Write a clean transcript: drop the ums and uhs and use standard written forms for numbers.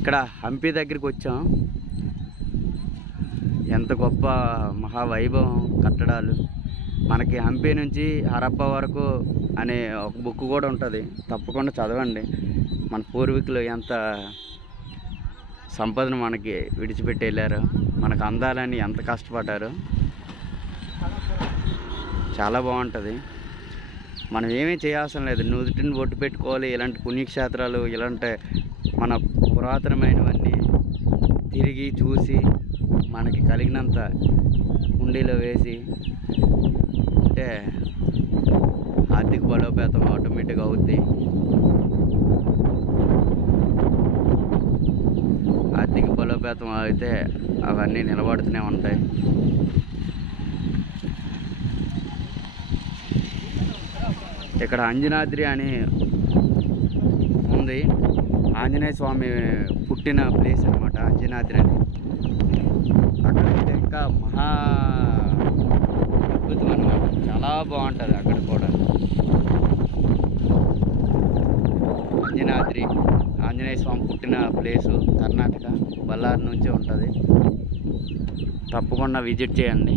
ఇక్కడ హంపి దగ్గరికి వచ్చాం. ఎంత గొప్ప మహావైభవం కట్టడాలు. మనకి హంపి నుంచి హరప్ప వరకు అనే ఒక బుక్ కూడా ఉంటుంది, తప్పకుండా చదవండి. మన పూర్వీకులు ఎంత సంపదను మనకి విడిచిపెట్టి వెళ్ళారు, మనకు అందాలని ఎంత కష్టపడ్డారు. చాలా బాగుంటుంది. మనం ఏమీ చేయాల్సిన లేదు, నుదుటిని బొట్టు పెట్టుకోవాలి. ఇలాంటి పుణ్యక్షేత్రాలు, ఇలాంటి మన పురాతనమైనవన్నీ తిరిగి చూసి మనకి కలిగినంత హుండీలో వేసి అంటే ఆర్థిక బలోపేతం ఆటోమేటిక్గా అవుద్ది. ఆర్థిక బలోపేతం అయితే అవన్నీ నిలబడుతూనే ఉంటాయి. ఇక్కడ అంజనాద్రి అని ఉంది, ఆంజనేయ స్వామి పుట్టిన ప్లేస్ అనమాట అంజనాద్రి అని. అక్కడైతే ఇంకా మహా అద్భుతం అనమాట, చాలా బాగుంటుంది అక్కడ కూడా. అంజనాద్రి ఆంజనేయ స్వామి పుట్టిన ప్లేసు కర్ణాటక, బళ్ళారి నుంచి ఉంటుంది. తప్పకుండా విజిట్ చేయండి.